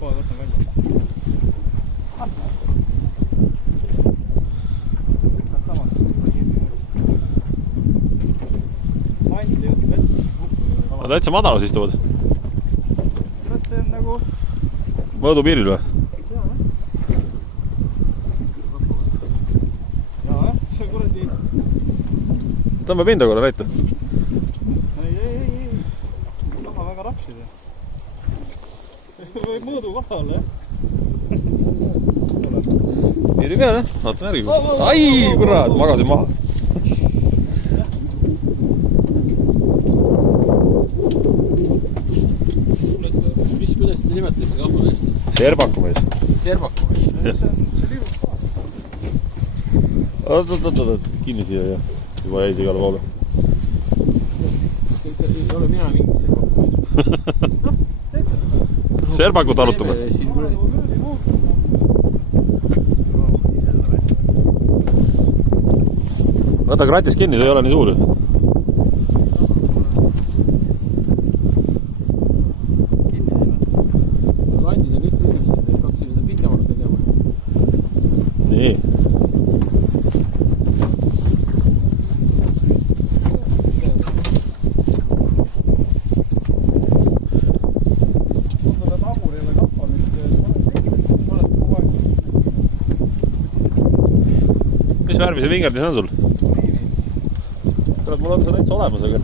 Kohe võtan välja. Nad samad. Mandi jutt vett. Nad täitsa madalas istuvad. See on nagu... Mõõdu piiril või? Jaa, see kuradi... Tõmba pinda korra näita. Ei. Taha väga rapsida. Või mõõdu vahal, jah? Piiri peal, jah? Vaatan järgi. Ai, kurat, magasin maha. Kuidas seda nimetatakse kampameest? Serbakumees. Serbakumees. See liigub ka. Oot. Kinni siia ja juba jäid igale poole. Ei ole mina mingit serbakumees. Serbakut arutame. Võta kratis kinni, see ei ole nii suur. Landid on kõik üles, et hakkasime seda pikemaks tegema. Nii. Mis värvi see vingerdis on sul? Kurat, mul on see näitsa olemas, aga...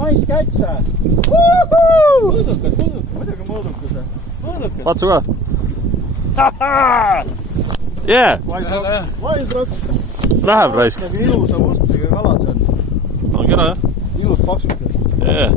Nice catch! Mõõdukas. Muidugi mõõdukas. Patsu ka? Jee! Wise rock. Läheb raisk. Nagu ilusa mustriga kala see on. On kena, jah? Ilus paksukas. Jee.